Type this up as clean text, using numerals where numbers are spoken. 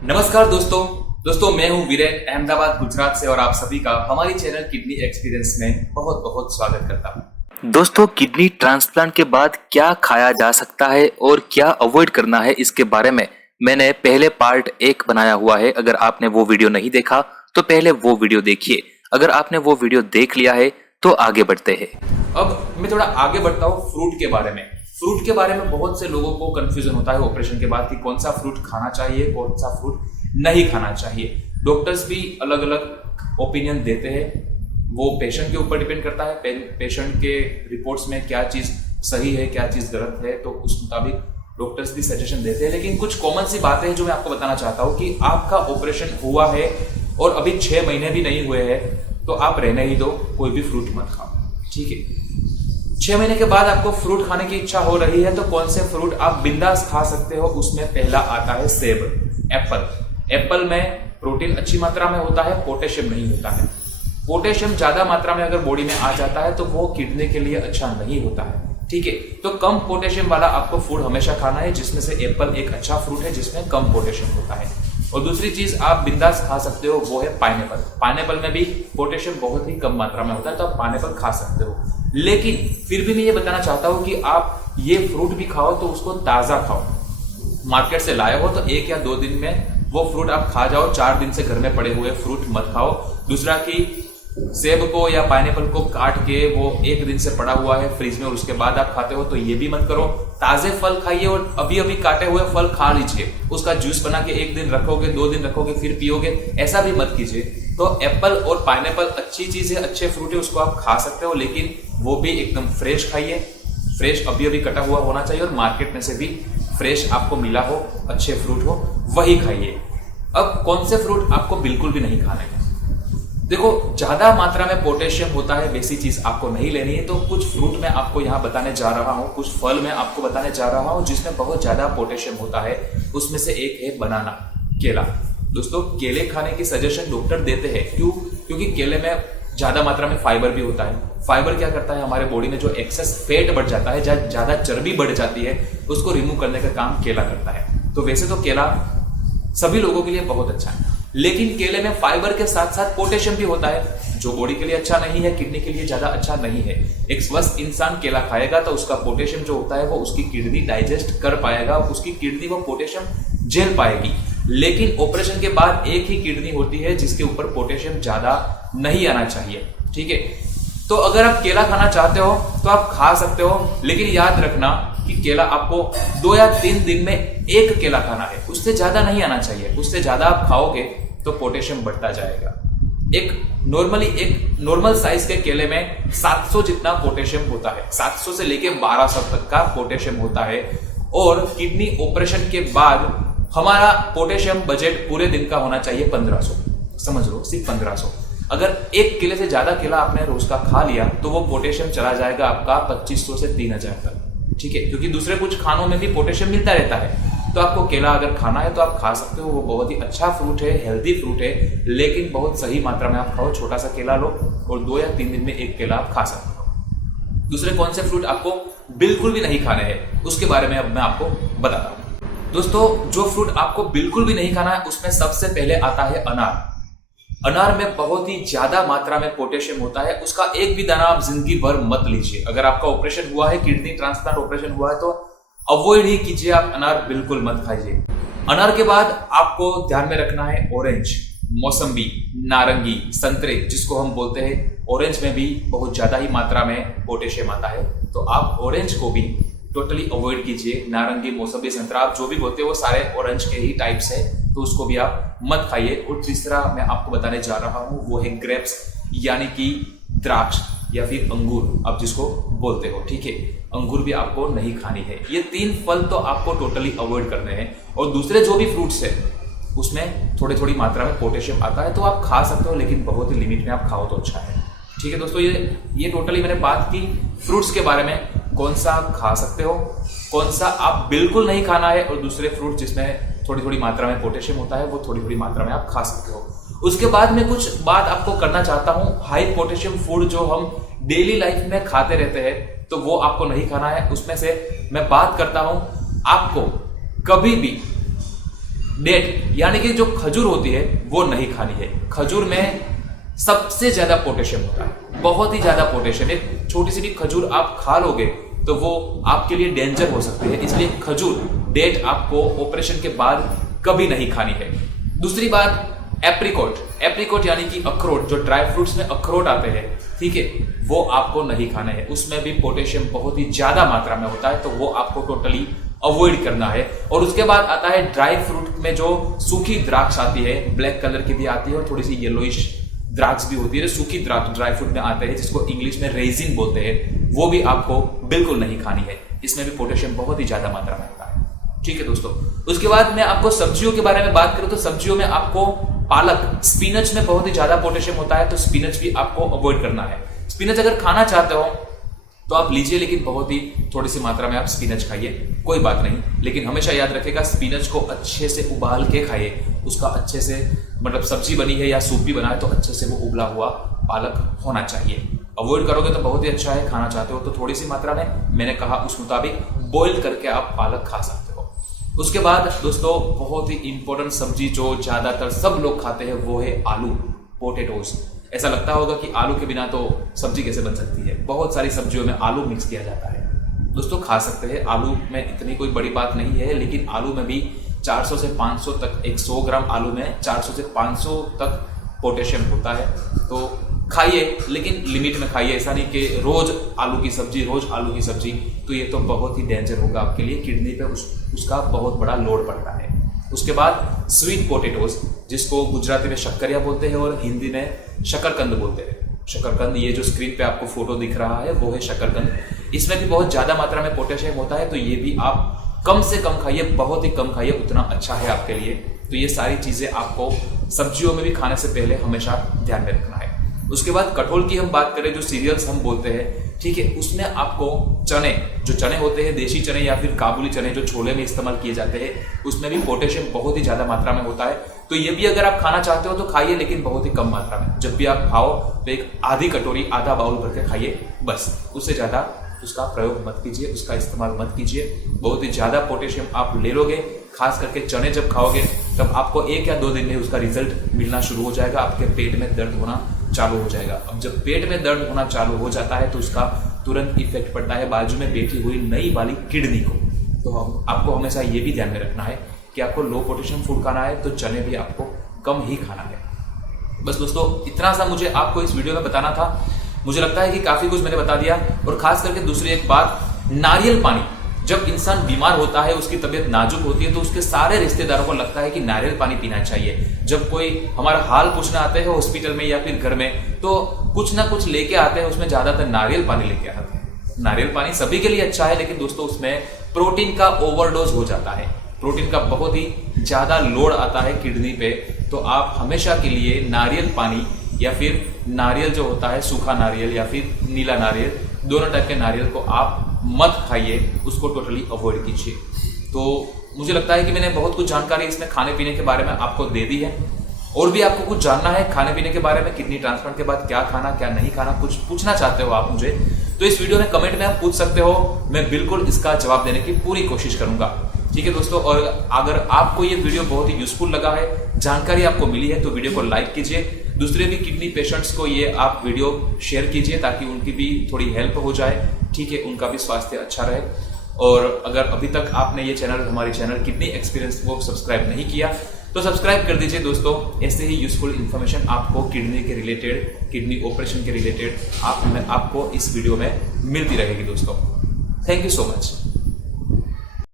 नमस्कार दोस्तों मैं हूं वीरेन अहमदाबाद गुजरात से और आप सभी का हमारी चैनल किडनी एक्सपीरियंस में बहुत बहुत स्वागत करता हूं। दोस्तों, किडनी ट्रांसप्लांट के बाद क्या खाया जा सकता है और क्या अवॉइड करना है, इसके बारे में मैंने पहले पार्ट 1 बनाया हुआ है। अगर आपने वो वीडियो नहीं देखा तो पहले वो वीडियो देखिए। अगर आपने वो वीडियो देख लिया है तो आगे बढ़ते हैं। अब मैं थोड़ा आगे बढ़ता हूं फ्रूट के बारे में। फ्रूट के बारे में बहुत से लोगों को कंफ्यूजन होता है ऑपरेशन के बाद कि कौन सा फ्रूट खाना चाहिए, कौन सा फ्रूट नहीं खाना चाहिए। डॉक्टर्स भी अलग अलग ओपिनियन देते हैं, वो पेशेंट के ऊपर डिपेंड करता है। पेशेंट के रिपोर्ट्स में क्या चीज सही है, क्या चीज गलत है, तो उस मुताबिक डॉक्टर्स भी सजेशन देते हैं। लेकिन कुछ कॉमन सी बातें हैं जो मैं आपको बताना चाहता हूँ कि आपका ऑपरेशन हुआ है और अभी 6 महीने भी नहीं हुए हैं तो आप रहने ही दो, कोई भी फ्रूट मत खाओ, ठीक है। 6 महीने के बाद आपको फ्रूट खाने की इच्छा हो रही है तो कौन से फ्रूट आप बिंदास खा सकते हो, उसमें पहला आता है सेब, एप्पल। एप्पल में प्रोटीन अच्छी मात्रा में होता है, पोटेशियम नहीं होता है। पोटेशियम ज्यादा मात्रा में अगर बॉडी में आ जाता है तो वो किडनी के लिए अच्छा नहीं होता है, ठीक है। तो कम पोटेशियम वाला आपको फूड हमेशा खाना है, जिसमें से एप्पल एक अच्छा फ्रूट है जिसमें कम पोटेशियम होता है। और दूसरी चीज आप बिंदास खा सकते हो वो है पाइनएप्पल। पाइनएप्पल में भी पोटेशियम बहुत ही कम मात्रा में होता है, तो आप पाइनएप्पल खा सकते हो। लेकिन फिर भी मैं ये बताना चाहता हूं कि आप ये फ्रूट भी खाओ तो उसको ताजा खाओ। मार्केट से लाए हो तो 1 या 2 दिन में वो फ्रूट आप खा जाओ, 4 दिन से घर में पड़े हुए फ्रूट मत खाओ। दूसरा कि सेब को या पाइनएप्पल को काट के वो 1 दिन से पड़ा हुआ है फ्रिज में और उसके बाद आप खाते हो, तो ये भी मत करो। ताजे फल खाइए और अभी अभी काटे हुए फल खा लीजिए, उसका जूस बना के 1 दिन रखोगे, 2 दिन रखोगे, फिर पियोगे, ऐसा भी मत कीजिए। तो एप्पल और पाइनएप्पल अच्छी चीज है, अच्छे फ्रूट है, उसको आप खा सकते हो, लेकिन वो भी एकदम फ्रेश खाइए। फ्रेश अभी अभी कटा हुआ होना चाहिए और मार्केट में से भी फ्रेश आपको मिला हो, अच्छे फ्रूट हो, वही खाइए। अब कौन से फ्रूट आपको बिल्कुल भी नहीं खाने हैं? देखो, ज्यादा मात्रा में पोटेशियम होता है वैसी चीज आपको नहीं लेनी है। तो कुछ फ्रूट में आपको यहाँ बताने जा रहा हूँ, कुछ फल में आपको बताने जा रहा हूँ जिसमें बहुत ज्यादा पोटेशियम होता है। उसमें से एक है बनाना, केला। दोस्तों, केले खाने की सजेशन डॉक्टर देते हैं, क्यों? क्योंकि केले में ज्यादा मात्रा में फाइबर भी होता है। फाइबर क्या करता है, हमारे बॉडी में जो एक्सेस फैट बढ़ जाता है, ज्यादा चर्बी बढ़ जाती है, उसको रिमूव करने का काम केला करता है। तो वैसे तो केला सभी लोगों के लिए बहुत अच्छा है, लेकिन केले में फाइबर के साथ साथ पोटेशियम भी होता है जो बॉडी के लिए अच्छा नहीं है, किडनी के लिए ज्यादा अच्छा नहीं है। एक स्वस्थ इंसान केला खाएगा तो उसका पोटेशियम जो होता है वो उसकी किडनी डाइजेस्ट कर पाएगा, उसकी किडनी वो पोटेशियम झेल पाएगी। लेकिन ऑपरेशन के बाद एक ही किडनी होती है जिसके ऊपर पोटेशियम ज्यादा नहीं आना चाहिए, ठीक है। तो अगर आप केला खाना चाहते हो तो आप खा सकते हो, लेकिन याद रखना कि केला आपको 2 या 3 दिन में 1 केला खाना है, उससे ज्यादा नहीं आना चाहिए। उससे ज्यादा आप खाओगे तो पोटेशियम बढ़ता जाएगा। एक नॉर्मल साइज के केले में 700 जितना पोटेशियम होता है, 700 से लेके 1200 तक का पोटेशियम होता है। और किडनी ऑपरेशन के बाद हमारा पोटेशियम बजट पूरे दिन का होना चाहिए 1500, समझ लो, सिर्फ 1500। अगर 1 केले से ज्यादा केला आपने रोज का खा लिया तो वो पोटेशियम चला जाएगा आपका 2500 से 3000 तक, ठीक है। क्योंकि दूसरे कुछ खानों में भी पोटेशियम मिलता रहता है। तो आपको केला अगर खाना है तो आप खा सकते हो, वो बहुत ही अच्छा फ्रूट है, हेल्दी फ्रूट है, लेकिन बहुत सही मात्रा में आप खाओ। छोटा सा केला लो और 2 या 3 दिन में 1 केला आप खा सकते हो। दूसरे कौन से फ्रूट आपको बिल्कुल भी नहीं खाने हैं उसके बारे में अब मैं आपको बताता हूँ। दोस्तों, जो फ्रूट आपको बिल्कुल भी नहीं खाना है उसमें सबसे पहले आता है अनार। अनार में बहुत ही ज्यादा मात्रा में पोटेशियम होता है, उसका एक भी दाना आप जिंदगी भर मत लीजिए। अगर आपका ऑपरेशन हुआ है, किडनी ट्रांसप्लांट ऑपरेशन हुआ है, तो अवॉइड ही कीजिए, आप अनार बिल्कुल मत खाइए। अनार के बाद आपको ध्यान में रखना है ऑरेंज, मौसम्बी, नारंगी, संतरे जिसको हम बोलते हैं। ऑरेंज में भी बहुत ज्यादा ही मात्रा में पोटेशियम आता है, तो आप ऑरेंज को भी टोटली अवॉइड कीजिए। नारंगी, मौसम्बी, संतरा आप जो भी बोलते हो वो सारे ऑरेंज के ही टाइप्स है, तो उसको भी आप मत खाइए। और तीसरा मैं आपको बताने जा रहा हूं वो है ग्रेप्स, यानी कि द्राक्ष या फिर अंगूर आप जिसको बोलते हो, ठीक है। अंगूर भी आपको नहीं खानी है। ये 3 फल तो आपको टोटली अवॉइड करने हैं। और दूसरे जो भी फ्रूट्स है उसमें थोड़ी थोड़ी मात्रा में पोटेशियम आता है, तो आप खा सकते हो, लेकिन बहुत ही लिमिट में आप खाओ तो अच्छा है, ठीक है। दोस्तों, ये टोटली मैंने बात की फ्रूट्स के बारे में, कौन सा आप खा सकते हो, कौन सा आप बिल्कुल नहीं खाना है, और दूसरे फ्रूट जिसमें थोड़ी थोड़ी मात्रा में पोटेशियम होता है वो थोड़ी थोड़ी मात्रा में आप खा सकते हो। उसके बाद में कुछ बात आपको करना चाहता हूं। हाई पोटेशियम फूड जो हम डेली लाइफ में खाते रहते हैं तो वो आपको नहीं खाना है। उसमें से मैं बात करता हूं, आपको कभी भी डेट यानी कि जो खजूर होती है वो नहीं खानी है। खजूर में सबसे ज्यादा पोटेशियम होता है, बहुत ही ज्यादा पोटेशियम। एक छोटी सी भी खजूर आप खा लोगे तो वो आपके लिए डेंजर हो सकती है, इसलिए खजूर, डेट आपको ऑपरेशन के बाद कभी नहीं खानी है। दूसरी बात, एप्रिकॉट यानी कि अखरोट, जो ड्राई फ्रूट्स में अखरोट आते हैं, ठीक है, वो आपको नहीं खाने हैं। उसमें भी पोटेशियम बहुत ही ज्यादा मात्रा में होता है, तो वो आपको टोटली अवॉइड करना है। और उसके बाद आता है ड्राई फ्रूट में जो सूखी द्राक्ष आती है, ब्लैक कलर की भी आती है और थोड़ी सी येलोइश द्राक्ष भी होती है, जो सूखी द्राक्ष ड्राई फ्रूट में आते हैं, जिसको इंग्लिश में रेजिन बोलते हैं, वो भी आपको बिल्कुल नहीं खानी है। इसमें भी पोटेशियम बहुत ही ज्यादा मात्रा में होता है, ठीक है दोस्तों। उसके बाद मैं आपको सब्जियों के बारे में बात करूं तो सब्जियों में आपको पालक, स्पिनच में बहुत ही ज्यादा पोटेशियम होता है, तो स्पिनच भी आपको अवॉइड करना है। स्पिनच अगर खाना चाहते हो तो आप लीजिए, लेकिन बहुत ही थोड़ी सी मात्रा में आप स्पिनच खाइए, कोई बात नहीं। लेकिन हमेशा याद रखिएगा, स्पिनच को अच्छे से उबाल के खाइए। उसका अच्छे से, मतलब सब्जी बनी है या सूप भी बना है तो अच्छे से वो उबला हुआ पालक होना चाहिए। अवॉइड करोगे तो बहुत ही अच्छा है। खाना चाहते हो तो थोड़ी सी मात्रा में, मैंने कहा उस मुताबिक बॉइल करके आप पालक खा सकते हो। उसके बाद दोस्तों, बहुत ही इंपॉर्टेंट सब्जी जो ज्यादातर सब लोग खाते हैं वो है आलू, पोटेटोज। ऐसा लगता होगा कि आलू के बिना तो सब्जी कैसे बन सकती है। बहुत सारी सब्जियों में आलू मिक्स किया जाता है दोस्तों, खा सकते हैं। आलू में इतनी कोई बड़ी बात नहीं है, लेकिन आलू में भी 400 से 500 तक, 100 ग्राम आलू में 400 से 500 तक पोटेशियम होता है। तो खाइए, लेकिन लिमिट में खाइए। ऐसा नहीं कि रोज आलू की सब्जी, तो ये तो बहुत ही डेंजर होगा आपके लिए। किडनी पे उसका बहुत बड़ा लोड पड़ता है। उसके बाद स्वीट पोटेटोज, जिसको गुजराती में शक्करिया बोलते हैं और हिंदी में शकरकंद बोलते हैं। शकरकंद, ये जो स्क्रीन पे आपको फोटो दिख रहा है वो है शकरकंद। इसमें भी बहुत ज्यादा मात्रा में पोटेशियम होता है, तो ये भी आप कम से कम खाइए, बहुत ही कम खाइए, उतना अच्छा है आपके लिए। तो ये सारी चीजें आपको सब्जियों में भी खाने से पहले हमेशा ध्यान में रखना है। उसके बाद कटोल की हम बात करें, जो सीरियल्स हम बोलते हैं, ठीक है, उसमें आपको जो चने होते हैं, देशी चने या फिर काबुली चने जो छोले में इस्तेमाल किए जाते हैं, उसमें भी पोटेशियम बहुत ही ज्यादा मात्रा में होता है। तो ये भी अगर आप खाना चाहते हो तो खाइए, लेकिन बहुत ही कम मात्रा में। जब भी आप खाओ तो एक आधी कटोरी, आधा बाउल भर के खाइए, बस। उससे ज्यादा उसका प्रयोग मत कीजिए, उसका इस्तेमाल मत कीजिए। बहुत ही ज्यादा पोटेशियम आप ले लोगे, खास करके चने जब खाओगे तब आपको 1 या 2 दिन में उसका रिजल्ट मिलना शुरू हो जाएगा। आपके पेट में दर्द होना चालू हो जाएगा। अब जब पेट में दर्द होना चालू हो जाता है तो उसका तुरंत इफेक्ट पड़ता है बाजू में बैठी हुई नई वाली किडनी को। तो आपको हमेशा ये भी ध्यान में रखना है कि आपको लो पोटेशियम फूड खाना है तो चने भी आपको कम ही खाना है। बस दोस्तों, इतना सा मुझे आपको इस वीडियो में बताना था। मुझे लगता है कि काफी कुछ मैंने बता दिया। और खास करके दूसरी एक बात, नारियल पानी, जब इंसान बीमार होता है, उसकी तबीयत नाजुक होती है, तो उसके सारे रिश्तेदारों को लगता है कि नारियल पानी पीना चाहिए। जब कोई हमारा हाल पूछने आते हैं हॉस्पिटल में या फिर घर में, तो कुछ ना कुछ लेके आते हैं, उसमें ज्यादातर नारियल पानी लेके आते हैं। नारियल पानी सभी के लिए अच्छा है, लेकिन दोस्तों उसमें प्रोटीन का ओवरडोज हो जाता है। प्रोटीन का बहुत ही ज्यादा लोड आता है किडनी पे। तो आप हमेशा के लिए नारियल पानी या फिर नारियल जो होता है, सूखा नारियल या फिर नीला नारियल, दोनों टाइप के नारियल को आप मत खाइए, उसको टोटली अवॉइड कीजिए। तो मुझे लगता है कि मैंने बहुत कुछ जानकारी इसमें खाने पीने के बारे में आपको दे दी है। और भी आपको कुछ जानना है खाने पीने के बारे में, किडनी ट्रांसप्लांट के बाद क्या खाना क्या नहीं खाना, कुछ पूछना चाहते हो आप मुझे, तो इस वीडियो में कमेंट में आप पूछ सकते हो। मैं बिल्कुल इसका जवाब देने की पूरी कोशिश करूंगा, ठीक है दोस्तों। और अगर आपको ये वीडियो बहुत ही यूजफुल लगा है, जानकारी आपको मिली है, तो वीडियो को लाइक कीजिए। दूसरे भी किडनी पेशेंट्स को ये आप वीडियो शेयर कीजिए ताकि उनकी भी थोड़ी हेल्प हो जाए, ठीक है, उनका भी स्वास्थ्य अच्छा रहे। और अगर अभी तक आपने ये चैनल, हमारे चैनल किडनी एक्सपीरियंस को सब्सक्राइब नहीं किया तो सब्सक्राइब कर दीजिए दोस्तों। ऐसे ही यूजफुल इन्फॉर्मेशन आपको किडनी के रिलेटेड, किडनी ऑपरेशन के रिलेटेड आपको इस वीडियो में मिलती रहेगी दोस्तों। Thank you so much.